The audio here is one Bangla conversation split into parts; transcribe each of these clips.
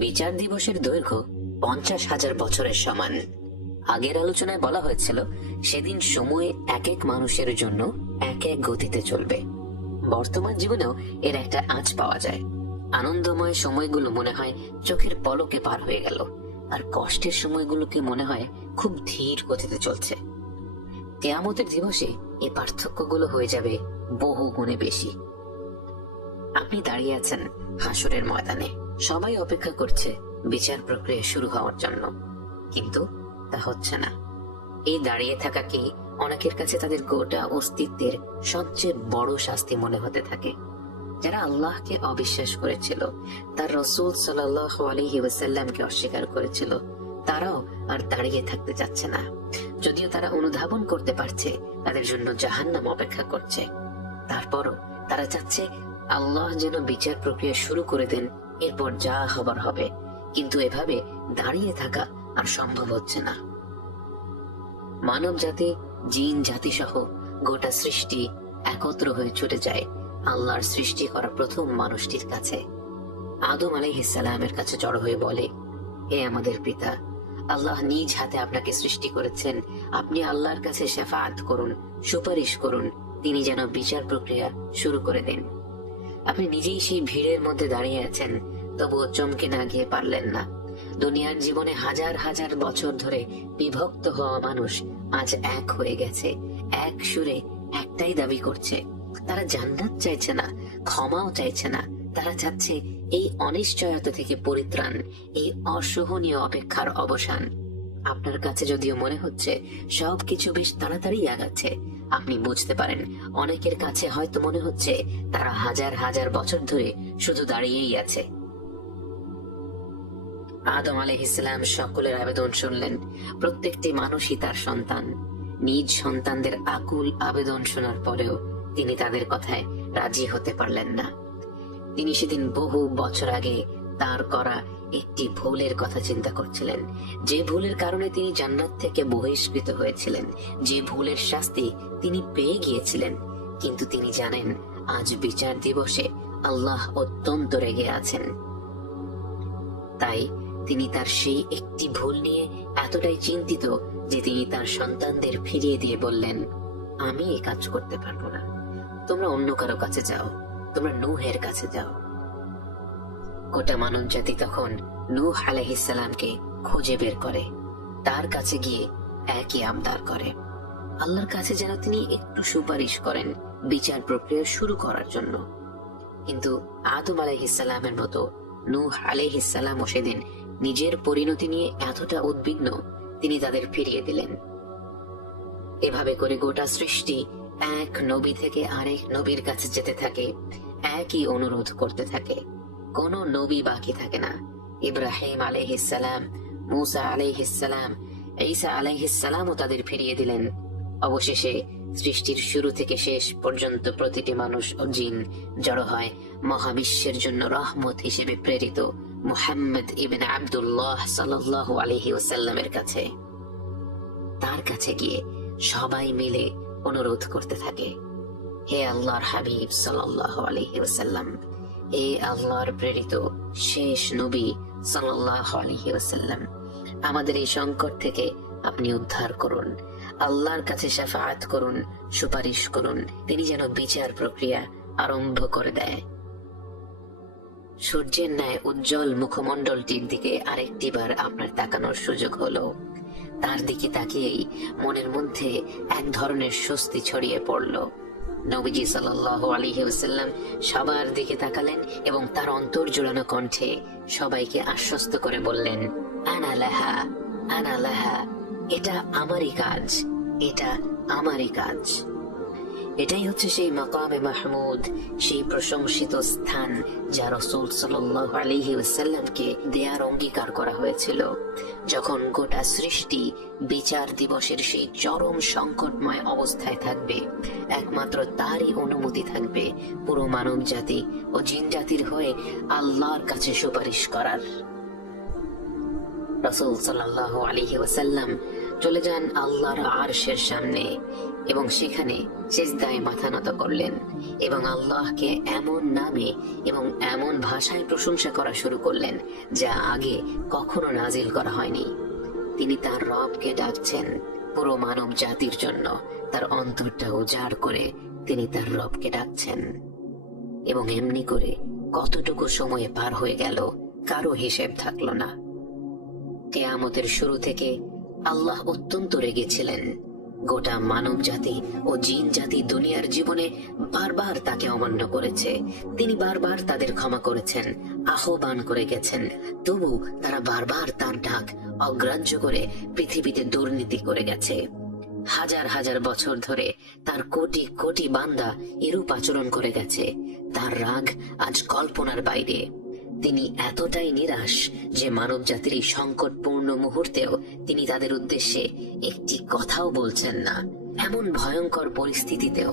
বিচার দিবসের দৈর্ঘ্য 50,000 বছরের সমান। আগের আলোচনায় বলা হয়েছিল সেদিন সময় এক এক মানুষের জন্য এক এক গতিতে চলবে। বর্তমান জীবনেও এর একটা আঁচ পাওয়া যায়। আনন্দময় সময়গুলো মনে হয় চোখের পলকে পার হয়ে গেল, আর কষ্টের সময়গুলোকে মনে হয় খুব ধীর গতিতে চলছে। কিয়ামতের দিবসে এই পার্থক্যগুলো হয়ে যাবে বহু গুণে বেশি। আপনি দাঁড়িয়ে আছেন হাসরের ময়দানে, সবাই অপেক্ষা করছে বিচার প্রক্রিয়া শুরু হওয়ার জন্য, কিন্তু তা হচ্ছে না। এই দাঁড়িয়ে থাকাকে অনেকের কাছে তাদের গোটা অস্তিত্বের সবচেয়ে বড় শাস্তি মনে হতে থাকে। যারা আল্লাহকে অবিশ্বাস করেছিল, তার রাসূল সাল্লাল্লাহু আলাইহি ওয়াসাল্লামকে অস্বীকার করেছিল, তারাও আর দাঁড়িয়ে থাকতে চাচ্ছে না। যদিও তারা অনুধাবন করতে পারছে তাদের জন্য জাহান্নাম অপেক্ষা করছে, তারপরও তারা চাচ্ছে আল্লাহ যেন বিচার প্রক্রিয়া শুরু করে দেন, এরপর যা হবার হবে। কিন্তু এভাবে দাঁড়িয়ে থাকা আর সম্ভব হচ্ছে না। মানব জাতি, জিন জাতি সহ গোটা সৃষ্টি একত্র হয়ে ছুটে যায় আল্লাহর সৃষ্টি করা প্রথম মানুষটির কাছে। আদম আলাইহিস সালামের কাছে জড়ো হয়ে বলে, হে আমাদের পিতা, আল্লাহ নিজ হাতে আপনাকে সৃষ্টি করেছেন, আপনি আল্লাহর কাছে শাফাআত করুন, সুপারিশ করুন, তিনি যেন বিচার প্রক্রিয়া শুরু করে দেন। আপনি নিজেই সেই ভিড়ের মধ্যে দাঁড়িয়ে আছেন, তবুও চমকে না গিয়ে পারলেন না। দুনিয়ার জীবনে হাজার হাজার বছর ধরে বিভক্ত হওয়া মানুষ আজ এক হয়ে গেছে, এক সুরে একটাই দাবি করছে। তারা জান্নাত চাইছে না, ক্ষমাও চাইছে না, তারা চাচ্ছে এই অনিশ্চয়তা থেকে পরিত্রাণ, এই অসহনীয় অপেক্ষার অবসান। আপনার কাছে যদিও মনে হচ্ছে সবকিছু বেশ তাড়াতাড়ি আগাচ্ছে, আপনি বুঝতে পারেন অনেকের কাছে হয়তো মনে হচ্ছে তারা হাজার হাজার বছর ধরে শুধু দাঁড়িয়েই আছে। আদম আলাইহিস সালাম সকলের আবেদন শুনলেন। প্রত্যেকটি মানুষই তার সন্তান। নিজ সন্তানদের আকুল আবেদন শোনার পরেও তিনি তাদের কথায় রাজি হতে পারলেন না। তিনি সেদিন বহু বছর আগে তার করা একটি ভুলের কথা চিন্তা করছিলেন, যে ভুলের কারণে তিনি জান্নাত থেকে বহিষ্কৃত হয়েছিলেন, যে ভুলের শাস্তি তিনি পেয়ে গিয়েছিলেন। কিন্তু তিনি জানেন আজ বিচার দিবসে আল্লাহ অত্যন্ত রেগে আছেন। তাই তিনি তার সেই একটি ভুল নিয়ে এতটাই চিন্তিত যে তিনি তার সন্তানদের ফিরিয়ে দিয়ে বললেন, আমি এই কাজ করতে পারবো না, তোমরা অন্য কারো কাছে যাও, তোমরা নূহের কাছে যাও। গোটা মানব জাতি তখন নূহ আলাইহিস সালামকে খুঁজে বের করে, তার কাছে গিয়ে একই আবদার করে, আল্লাহর কাছে যেন তিনি একটু সুপারিশ করেন বিচার প্রক্রিয়া শুরু করার জন্য। কিন্তু আদম আলাইহিস সালামের মতো নূহ আলাইহিস সালামও সেদিন নিজের পরিণতি নিয়ে এতটা উদ্বিগ্ন, তিনি তাদের ফিরিয়ে দিলেন। এভাবে করে গোটা সৃষ্টি এক নবী থেকে আরেক নবীর কাছে যেতে থাকে, একই অনুরোধ করতে থাকে। কোন নবী বাকি থাকে না। ইব্রাহিম আলাইহিস সালাম, মূসা আলাইহিস সালাম, ঈসা আলাইহিস সালামও তাদের ফিরিয়ে দিলেন। অবশেষে সৃষ্টির শুরু থেকে শেষ পর্যন্ত প্রতিটি মানুষ ও জিন জড়ো হয় মহাবিশ্বের জন্য রহমত হিসেবে প্রেরিত মুহাম্মদ ইবনে আব্দুল্লাহ সাল্লাল্লাহু আলাইহি ওয়াসাল্লামের কাছে। তার কাছে গিয়ে সবাই মিলে অনুরোধ করতে থাকে, হে আল্লাহর হাবিব সাল্লাল্লাহু আলাইহি ওয়াসাল্লাম, হে আল্লাহর প্রেরিত শেষ নবী সাল্লাল্লাহু আলাইহি ওয়াসাল্লাম, আমাদের এই সংকট থেকে আপনি উদ্ধার করুন, আল্লাহর কাছে শাফাআত করুন, সুপারিশ করুন, তিনি যেন বিচার প্রক্রিয়া আরম্ভ করে দেয়। সূর্যের ন্যায় উজ্জ্বল মুখমণ্ডলটির দিকে আরেকটিবার আপনার তাকানোর সুযোগ হলো। তার দিকে তাকিয়েই মনের মধ্যে এক ধরনের স্বস্তি ছড়িয়ে পড়ল। নবীজি সাল্লাল্লাহু আলাইহি ওয়াসাল্লাম সবার দিকে তাকালেন এবং তার অন্তর জোড়ানো কণ্ঠে সবাইকে আশ্বস্ত করে বললেন, আনা লাহা, আনা লাহা, এটা আমারই কাজ, এটা আমারই কাজ। এটাই হচ্ছে সেই মাকামে মাহমুদ, সেই প্রশংসিত স্থান যা রাসূল সাল্লাল্লাহু আলাইহি ওয়াসাল্লামকে দেয়ার অঙ্গীকার করা হয়েছিল। যখন গোটা সৃষ্টি বিচার দিবসের সেই চরম সংকটময় অবস্থায় থাকবে, একমাত্র তারই অনুমতি থাকবে পুরো মানব জাতি ও জিন জাতির হয়ে আল্লাহর কাছে সুপারিশ করার। রাসূল সাল্লাল্লাহু আলাইহি ওয়াসাল্লাম চলে যান আল্লাহর আরশের সামনে এবং সেখানে সিজদায় মাথা নত করলেন এবং আল্লাহকে এমন নামে এবং এমন ভাষায় প্রশংসা করা শুরু করলেন যা আগে কখনো নাজিল করা হয়নি। তিনি তার রবকে ডাকছেন পুরো মানব জাতির জন্য। তার অন্তরটা উজাড় করে তিনি তার রবকে ডাকছেন এবং এমনি করে কতটুকু সময় পার হয়ে গেল কারো হিসেব থাকলো না। কিয়ামতের শুরু থেকে আল্লাহ অত্যন্ত রেগেছিলেন। গোটা মানব জাতি ও জিন জাতি দুনিয়ার জীবনে বারবার তাকে অমান্য করেছে। তিনি বারবার তাদের ক্ষমা করেছেন, আহ্বান করে গেছেন, তবু তারা বারবার তার ডাক অগ্রাহ্য করে পৃথিবীতে দুর্নীতি করে গেছে। হাজার হাজার বছর ধরে তার কোটি কোটি বান্দা এরূপ আচরণ করে গেছে। তার রাগ আজ কল্পনার বাইরে। তিনি এতটাই নিরাশ যে মানব জাতির এই সংকটপূর্ণ মুহূর্তেও তিনি তাদের উদ্দেশ্যে একটি কথাও বলছেন না। এমন ভয়ঙ্কর পরিস্থিতিতেও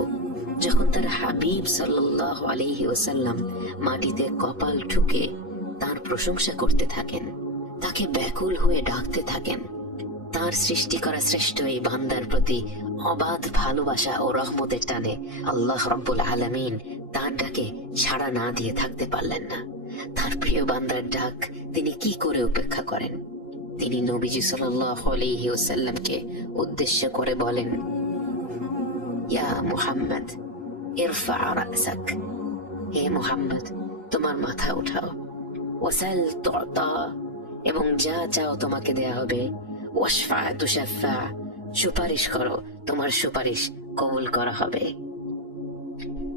যখন তার হাবিব সাল্লাল্লাহু আলাইহি ওয়াসাল্লাম মাটিতে কপাল ঠুকে তার প্রশংসা করতে থাকেন, তাকে ব্যাকুল হয়ে ডাকতে থাকেন, তার সৃষ্টি করা শ্রেষ্ঠ এই বান্দার প্রতি অবাধ ভালোবাসা ও রহমতের টানে আল্লাহ রাব্বুল আলামিন তার ডাকে সাড়া না দিয়ে থাকতে পারলেন না। তার প্রিয় বান্দার ডাক তিনি কি করে উপেক্ষা করেন? তিনি নবীজি সাল্লাল্লাহু আলাইহি ওয়াসাল্লামকে উদ্দেশ্য করে বলেন, ইয়া মুহাম্মদ ইরফা রাসাক, হে মুহাম্মদ তোমার মাথা উঠাও, ওয়াসাল তুতা, এবং যা চাও তোমাকে দেয়া হবে, ওয়াশফা তুশাফা, সুপারিশ করো তোমার সুপারিশ কবুল করা হবে।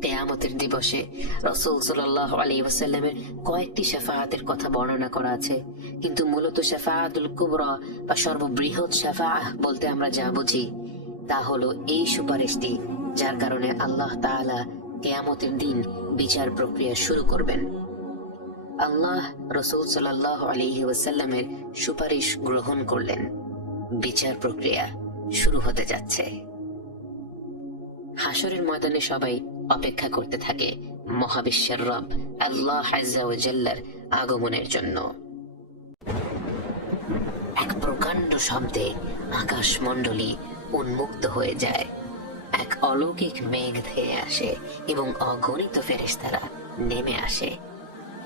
কিয়ামতের দিবসে রাসূল সাল্লাল্লাহু আলাইহি ওয়াসাল্লামের কয়েকটি শাফাআতের কথা বর্ণনা করা আছে, কিন্তু মূলত শাফাআতুল কুবরা বা সর্ববৃহৎ শাফাআহ বলতে আমরা যা বুঝি তা হলো এই সুপারিশটি, যার কারণে আল্লাহ তাআলা কিয়ামতের দিন বিচার প্রক্রিয়া শুরু করবেন। আল্লাহ রাসূল সাল্লাল্লাহু আলাইহি ওয়াসাল্লামের সুপারিশ গ্রহণ করলেন। বিচার প্রক্রিয়া শুরু হতে যাচ্ছে। হাসরের ময়দানে সবাই অপেক্ষা করতে থাকে মহাবিশ্বের রব আল্লাহ আযজা ওয়া জাল্লার আগমনের জন্য। এক প্রকাণ্ড শব্দে আকাশমণ্ডলী উন্মুক্ত হয়ে যায়। এক অলৌকিক মেঘ ধেয়ে আসে এবং অগণিত ফেরেশতারা নেমে আসে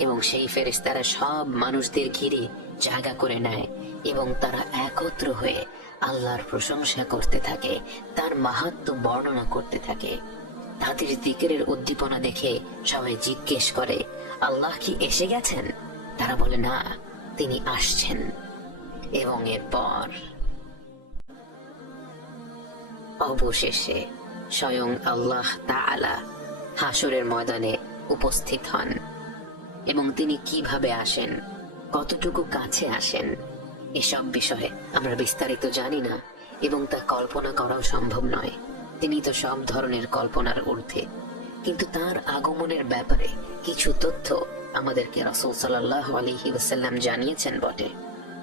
এবং সেই ফেরেশতারা সব মানুষদের ঘিরে জায়গা করে নেয় এবং তারা একত্র হয়ে আল্লাহর প্রশংসা করতে থাকে, তার মাহাত্ম্য বর্ণনা করতে থাকে। তাদের জিকিরের উদ্দীপনা দেখে সবাই জিজ্ঞেস করে, আল্লাহ কি এসে গেছেন? তারা বলে, না, তিনি আসছেন। এবং এরপর অবশেষে স্বয়ং আল্লাহ তাআলা হাসরের ময়দানে উপস্থিত হন। এবং তিনি কিভাবে আসেন, কতটুকু কাছে আসেন, এসব বিষয়ে আমরা বিস্তারিত জানি না এবং তা কল্পনা করাও সম্ভব নয়। তিনি তো সব ধরনের কল্পনার ঊর্ধ্বে। কিন্তু তার আগমনের ব্যাপারে কিছু তথ্য আমাদেরকে রাসূল সাল্লাল্লাহু আলাইহি ওয়াসাল্লাম জানিয়েছেন বটে।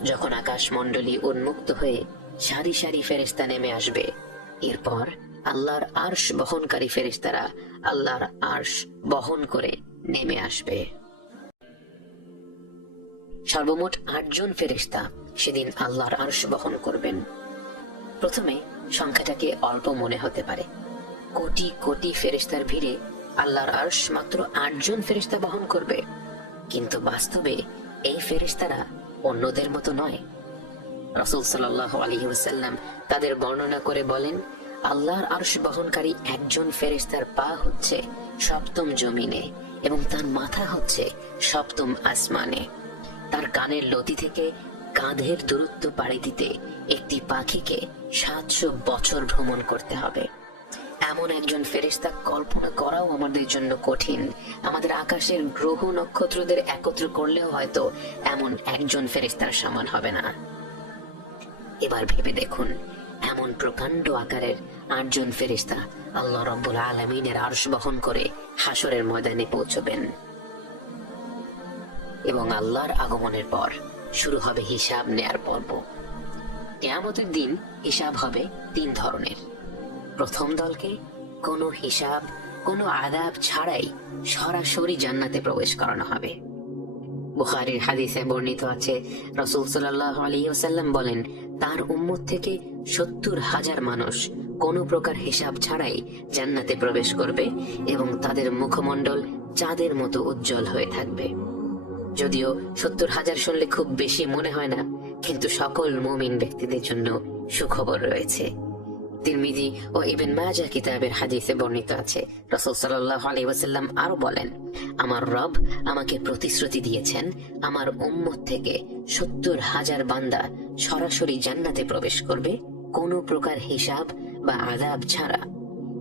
যখন আকাশমণ্ডলী উন্মুক্ত হয়ে সারি সারি ফেরেশতা নেমে আসবে, এরপর আল্লাহর আরশ বহনকারী ফেরেশতারা আল্লাহর আরশ বহন করে নেমে আসবে। সর্বমোট ৮ জন ফেরেশতা সেদিন আল্লাহর আরশ বহন করবেন। প্রথমে সংখ্যাটাকে অল্প মনে হতে পারে। কোটি কোটি ফেরেশতার ভিড়ে আল্লাহর আরশ মাত্র ৮ জন ফেরেশতা বহন করবে, কিন্তু বাস্তবে এই ফেরেশতারা অন্যদের মতো নয়। রাসূল সাল্লাল্লাহু আলাইহি ওয়াসাল্লাম তাদের বর্ণনা করে বলেন, আল্লাহর আরশ বহনকারী একজন ফেরেশতার পা হচ্ছে ৭ম জমিনে এবং তার মাথা হচ্ছে ৭ম আসমানে। তার কানের লতি থেকে কাঁধের দূরত্ব পাড়ি দিতে একটি পাখিকে ৭০০ বছর ভ্রমণ করতে হবে। এমন একজন ফেরেশতা কল্পনা করাও আমাদের জন্য কঠিন। আমাদের আকাশের গ্রহ নক্ষত্রদের একত্র করলেও হয়তো এমন একজন ফেরেশতার সমান হবে না। এবার ভেবে দেখুন, এমন প্রকাণ্ড আকারের ৮ জন ফেরেশতা আল্লাহ রাব্বুল আলামিনের আরশ বহন করে হাসরের ময়দানে পৌঁছবেন এবং আল্লাহর আগমনের পর শুরু হবে হিসাব নেয়ার পর্ব। কিয়ামতের দিন হিসাব হবে ৩ ধরনের। প্রথম দলকে কোনো হিসাব, কোনো আযাব ছাড়াই সরাসরি জান্নাতে প্রবেশ করানো হবে। বুখারীর হাদিসে বর্ণিত আছে, রাসূল সাল্লাল্লাহু আলাইহি ওয়াসাল্লাম বলেন, তার উম্মত থেকে 70,000 মানুষ কোনো প্রকার হিসাব ছাড়াই জান্নাতে প্রবেশ করবে এবং তাদের মুখমণ্ডল চাঁদের মতো উজ্জ্বল হয়ে থাকবে। যদিও 70,000 শুনলে খুব বেশি মনে হয় না, কিন্তু সকল মুমিন ব্যক্তিদের জন্য সুখবর রয়েছে। তিরমিজি ও ইবনে মাজাহ কিতাবের হাদিসে বর্ণিত আছে, রাসূল সাল্লাল্লাহু আলাইহি ওয়াসাল্লাম আরো বলেন, আমার রব আমাকে প্রতিশ্রুতি দিয়েছেন আমার উম্মত থেকে 70,000 বান্দা সরাসরি জান্নাতে প্রবেশ করবে কোনো প্রকার হিসাব বা আযাব ছাড়া,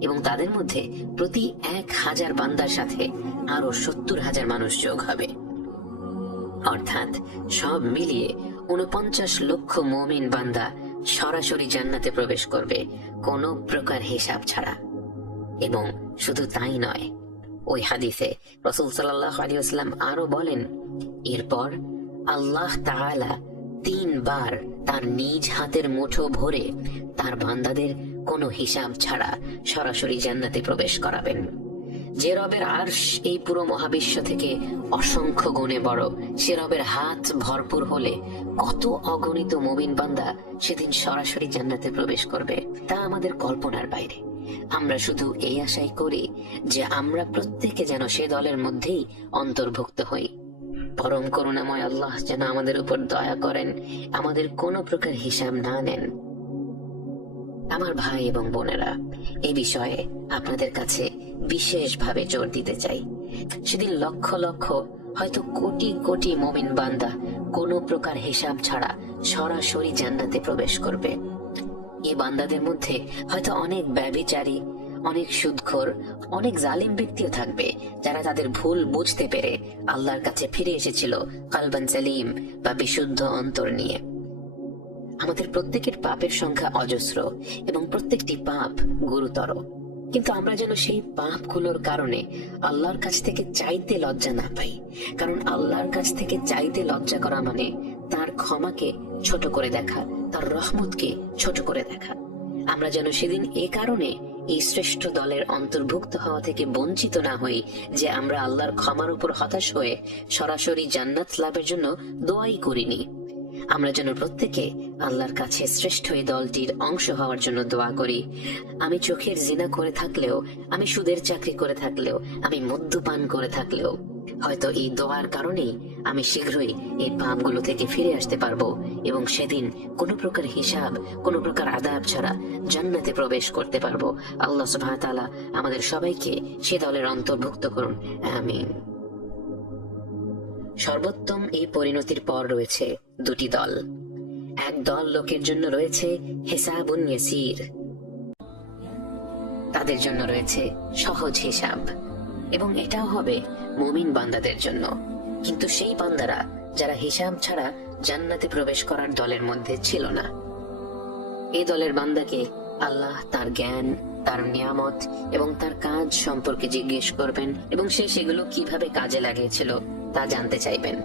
এবং তাদের মধ্যে প্রতি 1,000 বান্দার সাথে আরো 70,000 মানুষ যোগ হবে। অর্থাৎ সব মিলিয়ে 49 লক্ষ মুমিন বান্দা সরাসরি জান্নাতে প্রবেশ করবে কোনো প্রকার হিসাব ছাড়া। এবং শুধু তাই নয়, ওই হাদিসে রাসূল সাল্লাল্লাহু আলাইহি ওয়াসাল্লাম আরো বলেন, এরপর আল্লাহ তাআলা 3 বার তার নিজ হাতের মুঠো ভরে তার বান্দাদের কোনো হিসাব ছাড়া সরাসরি জান্নাতে প্রবেশ করাবেন। যে রবের আরশ এই পুরো মহাবিশ্ব থেকে অসংখ্য গুণে বড়, সে রবের হাত ভরপুর হলে কত অগণিত মুমিন বান্দা সেদিন সরাসরি জান্নাতে প্রবেশ করবে তা আমাদের কল্পনার বাইরে। আমরা শুধু এই আশাই করি যে আমরা প্রত্যেকে যেন সে দলের মধ্যেই অন্তর্ভুক্ত হই। পরম করুণাময় আল্লাহ যেন আমাদের উপর দয়া করেন, আমাদের কোনো প্রকার হিসাব না নেন। আমার ভাই এবং বোনেরা, এই বিষয়ে আপনাদের কাছে বিশেষভাবে জোর দিতে চাই। সেদিন লক্ষ লক্ষ, হয়তো কোটি কোটি মুমিন বান্দা কোনো প্রকার হিসাব ছাড়া সরাসরি জান্নাতে প্রবেশ করবে। এই বান্দাদের মধ্যে হয়তো অনেক ব্যভিচারী, অনেক সুদখোর, অনেক জালিম ব্যক্তিও থাকবে যারা তাদের ভুল বুঝতে পেরে আল্লাহর কাছে ফিরে এসেছিল কালবান সালিম বা বিশুদ্ধ অন্তর নিয়ে। আমাদের প্রত্যেকের পাপের সংখ্যা অজস্র এবং প্রত্যেকটি পাপ গুরুতর, কিন্তু আমরা যেন সেই পাপগুলোর কারণে আল্লাহর কাছ থেকে চাইতে লজ্জা না পাই। কারণ আল্লাহর কাছ থেকে চাইতে লজ্জা করা মানে তার ক্ষমাকে ছোট করে দেখা, তার রহমতকে ছোট করে দেখা। আমরা যেন সেদিন এ কারণে এই শ্রেষ্ঠ দলের অন্তর্ভুক্ত হওয়া থেকে বঞ্চিত না হই যে আমরা আল্লাহর ক্ষমার উপর হতাশ হয়ে সরাসরি জান্নাত লাভের জন্য দোয়াই করিনি। আমরা যেন প্রত্যেকে আল্লাহর কাছে শ্রেষ্ঠ এই দলটির অংশ হওয়ার জন্য দোয়া করি। আমি চোখের জিনা করে থাকলেও, আমি সুদের চাকরি করে থাকলেও, আমি মদ্যপান করে থাকলেও, হয়তো এই দোয়ার কারণেই আমি শীঘ্রই এই পাপগুলো থেকে ফিরে আসতে পারবো এবং সেদিন কোনো প্রকার হিসাব, কোনো প্রকার আযাব ছাড়া জান্নাতে প্রবেশ করতে পারবো। আল্লাহ সুবহানাহু ওয়া তাআলা আমাদের সবাইকে সে দলের অন্তর্ভুক্ত করুন, আমিন। সর্বোত্তম এই পরিণতির পর রয়েছে দুটি দল। এক দল লোকের জন্য রয়েছে হিসাবুন ইয়াসির, তাদের জন্য রয়েছে সহজ হিসাব, এবং এটাও হবে মুমিন বান্দাদের জন্য। কিন্তু সেই বান্দারা যারা হিসাব ছাড়া জান্নাতে প্রবেশ করার দলের মধ্যে ছিল না, এই দলের বান্দাকে আল্লাহ তার জ্ঞান, তার নিয়ামত এবং তার কাজ সম্পর্কে জিজ্ঞেস করবেন এবং সে সেগুলো কিভাবে কাজে লাগিয়েছিল তা জানতে চাইবেন।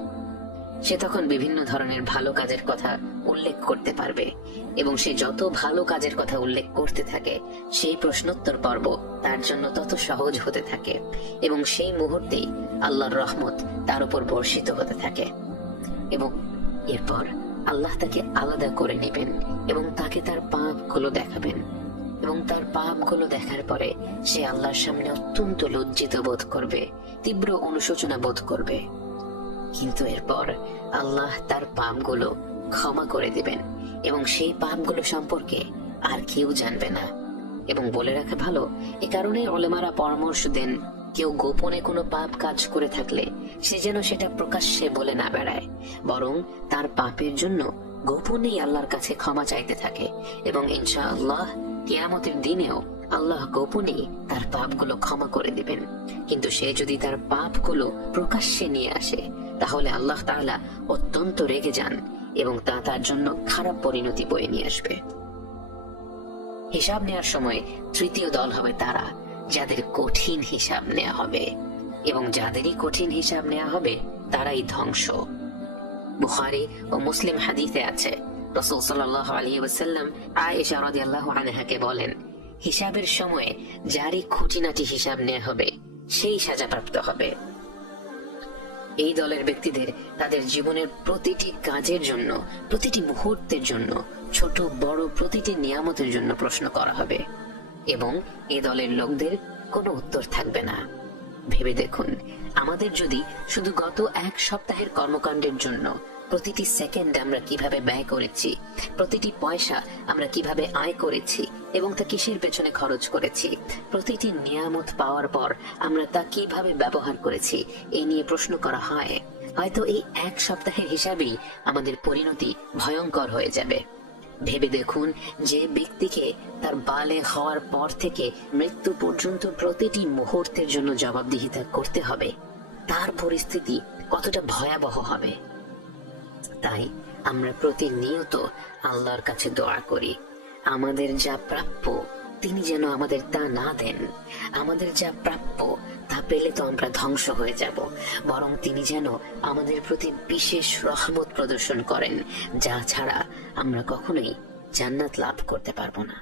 সে তখন বিভিন্ন ধরনের ভালো কাজের কথা উল্লেখ করতে পারবে এবং সে যত ভালো কাজের কথা উল্লেখ করতে থাকে সেই প্রশ্নোত্তর পর্ব তার জন্য তত সহজ হতে থাকে এবং সেই মুহূর্তেই আল্লাহর রহমত তার উপর বর্ষিত হতে থাকে। এবং এরপর আল্লাহ তাকে আলাদা করে নেবেন এবং তাকে তার পাপগুলো দেখাবেন, এবং তার পাপগুলো দেখার পরে সে আল্লাহর সামনে অত্যন্ত লজ্জিত বোধ করবে, তীব্র অনুশোচনা বোধ করবে। কিন্তু এরপর আল্লাহ তার পাপগুলো ক্ষমা করে দিবেন এবং সেই পাপগুলো সম্পর্কে আর কেউ জানবে না। এবং বলে রাখা ভালো, এ কারণে উলামারা পরামর্শ দেন, কেউ গোপনে কোনো পাপ কাজ করে থাকলে সে যেন সেটা প্রকাশ্যে বলে না বেড়ায়, বরং তার পাপের জন্য গোপনেই আল্লাহর কাছে ক্ষমা চাইতে থাকে এবং ইনশাআল্লাহ কিয়ামতের দিনেও আল্লাহ গোপনেই তার পাপগুলো ক্ষমা করে দিবেন। কিন্তু সে যদি তার পাপগুলো প্রকাশ্যে নিয়ে আসে তাহলে আল্লাহ তাআলা অত্যন্ত রেগে যান এবং তা তার জন্য খারাপ পরিণতি বয়ে নিয়ে আসবে। হিসাব নেওয়ার সময় তৃতীয় দল হবে তারা যাদের কঠিন হিসাব নেওয়া হবে, এবং যাদেরই কঠিন হিসাব নেওয়া হবে তারাই ধ্বংস। বুখারী ও মুসলিম হাদিসে আছে, রাসূল সাল্লাল্লাহু আলাইহি ওয়াসাল্লাম আয়েশা রাদিয়াল্লাহু আনহাকে বলেন, হিসাবের সময় যারই খুঁটিনাটি হিসাব নেওয়া হবে সেই সাজাপ্রাপ্ত হবে। এই দলের ব্যক্তিদের তাদের জীবনের প্রতিটি কাজের জন্য, প্রতিটি মুহূর্তের জন্য, ছোট বড় প্রতিটি নিয়ামতের জন্য প্রশ্ন করা হবে, এবং এই দলের লোকদের কোনো উত্তর থাকবে না। ভেবে দেখুন, আমাদের যদি শুধু গত এক সপ্তাহের কর্মকাণ্ডের জন্য প্রতিটি সেকেন্ড আমরা কিভাবে ব্যয় করেছি, প্রতিটি পয়সা আমরা কিভাবে আয় করেছি এবং তা কিসের পেছনে খরচ করেছি, প্রতিটি নিয়ামত পাওয়ার পর আমরা তা কিভাবে ব্যবহার করেছি, এই নিয়ে প্রশ্ন করা হয়, হয়তো এই এক সপ্তাহের হিসাবেই আমাদের পরিণতি ভয়ঙ্কর হয়ে যাবে। ভেবে দেখুন, যে ব্যক্তিকে তার বালে হওয়ার পর থেকে মৃত্যু পর্যন্ত প্রতিটি মুহূর্তের জন্য জবাবদিহিতা করতে হবে, তার পরিস্থিতি কতটা ভয়াবহ হবে। তাই আমরা প্রতিনিয়ত আল্লাহর কাছে দোয়া করি, আমাদের যা প্রাপ্য তিনি যেন আমাদের তা না দেন। আমাদের যা প্রাপ্য তা পেলে তো আমরা ধ্বংস হয়ে যাব, বরং তিনি যেন আমাদের প্রতি বিশেষ রহমত প্রদর্শন করেন, যা ছাড়া আমরা কখনোই জান্নাত লাভ করতে পারবো না।